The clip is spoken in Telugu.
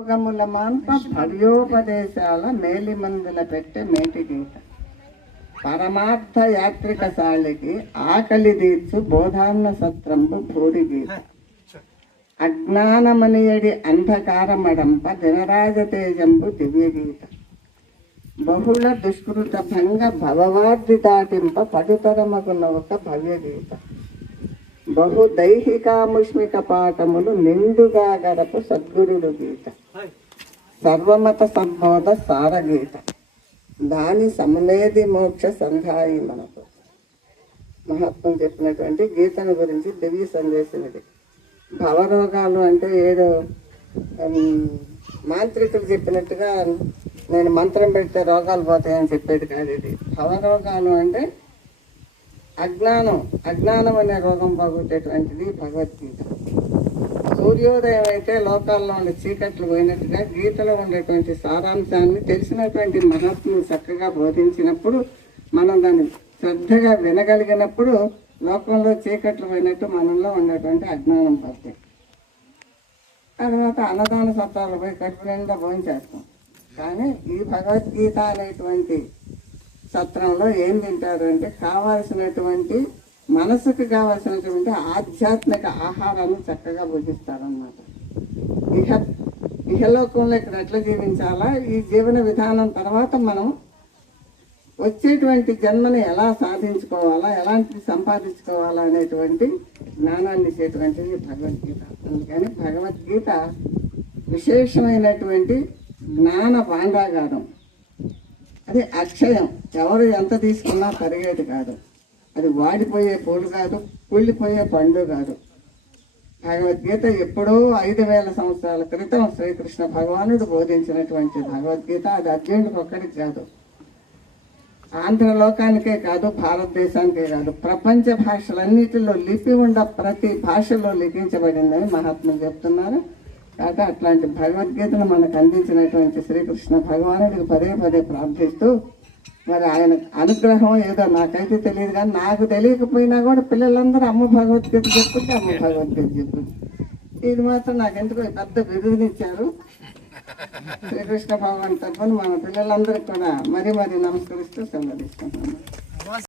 భోగముల మాంప భవ్యోపదేశాల మేలిమందుల పెట్టే మేటి గీత పరమార్థ యాత్రిక సాళికి ఆకలి తీర్చు బోధాన్న సత్రంబు భూరి గీత అజ్ఞానమనియడి అంధకారమడంప దినరాజ తేజంబు దివ్య గీత బహుళ దుష్కృత భంగ భవవార్ధి దాటింప పడుతరమగున ఒక భవ్య గీత బహుదైహికాముష్మిక పాఠములు నిండుగా గడపు సద్గురుడు గీత సర్వమత సంబోధ సారగీత దాని సమనేది మోక్ష సంధాయి మనకు మహాత్ములు చెప్పినటువంటి గీతను గురించి దివ్య సందేశం ఇది. భవరోగాలు అంటే ఏదో మాంత్రికులు చెప్పినట్టుగా నేను మంత్రం పెడితే రోగాలు పోతాయని చెప్పేది కాదు. ఇది భవరోగాలు అంటే అజ్ఞానం అనే రోగం పోగొట్టేటువంటిది భగవద్గీత. సూర్యోదయం అయితే లోకాల్లో ఉండే చీకట్లు పోయినట్టుగా గీతలో ఉండేటువంటి సారాంశాన్ని తెలిసినటువంటి మహాత్ములు చక్కగా బోధించినప్పుడు మనం దాన్ని శ్రద్ధగా వినగలిగినప్పుడు లోకంలో చీకట్లు పోయినట్టు మనలో ఉండేటువంటి అజ్ఞానం పోతాయి. తర్వాత అన్నదాన సత్రాలు పోయి కడుపు నిండా భోంచేస్తాం. కానీ ఈ భగవద్గీత అనేటువంటి సత్రంలో ఏం తింటారు అంటే కావాల్సినటువంటి మనసుకు కావాల్సినటువంటి ఆధ్యాత్మిక ఆహారాన్ని చక్కగా భుజిస్తారన్నమాట. ఇహలోకంలో ఇక్కడ ఎట్లా జీవించాలా, ఈ జీవన విధానం తర్వాత మనం వచ్చేటువంటి జన్మని ఎలా సాధించుకోవాలా, ఎలాంటిది సంపాదించుకోవాలా అనేటువంటి జ్ఞానాన్ని ఇచ్చేటువంటిది భగవద్గీత. అందుకని భగవద్గీత విశేషమైనటువంటి జ్ఞాన భాండాగారం. అది అక్షయం, ఎవరు ఎంత తీసుకున్నా తరిగేది కాదు. అది వాడిపోయే పూలు కాదు, కుళ్ళిపోయే పండు కాదు. భగవద్గీత ఎప్పుడో 5000 సంవత్సరాల క్రితం శ్రీకృష్ణ భగవానుడు బోధించినటువంటి భగవద్గీత. అది అర్జునుడికి ఒక్కడికి కాదు, ఆంధ్ర లోకానికే కాదు, భారతదేశానికే కాదు, ప్రపంచ భాషలన్నిటిలో లిపి ఉండ ప్రతి భాషలో లిఖించబడిందని మహాత్ములు చెప్తున్నారు. కాబట్టి అట్లాంటి భగవద్గీతను మనకు అందించినటువంటి శ్రీకృష్ణ భగవానుడికి పదే పదే ప్రార్థిస్తూ, మరి ఆయన అనుగ్రహం ఏదో నాకైతే తెలియదు, కానీ నాకు తెలియకపోయినా కూడా పిల్లలందరూ అమ్మ భగవద్గీత చెప్పుకుంటే అమ్మ భగవద్గీత చెప్పింది. ఇది మాత్రం నాకు ఎందుకో పెద్ద బిరుదునిచ్చారు శ్రీకృష్ణ భగవాన్ తరఫున మన పిల్లలందరికీ కూడా మరీ నమస్కరిస్తూ సెలవు తీసుకుంటున్నాను.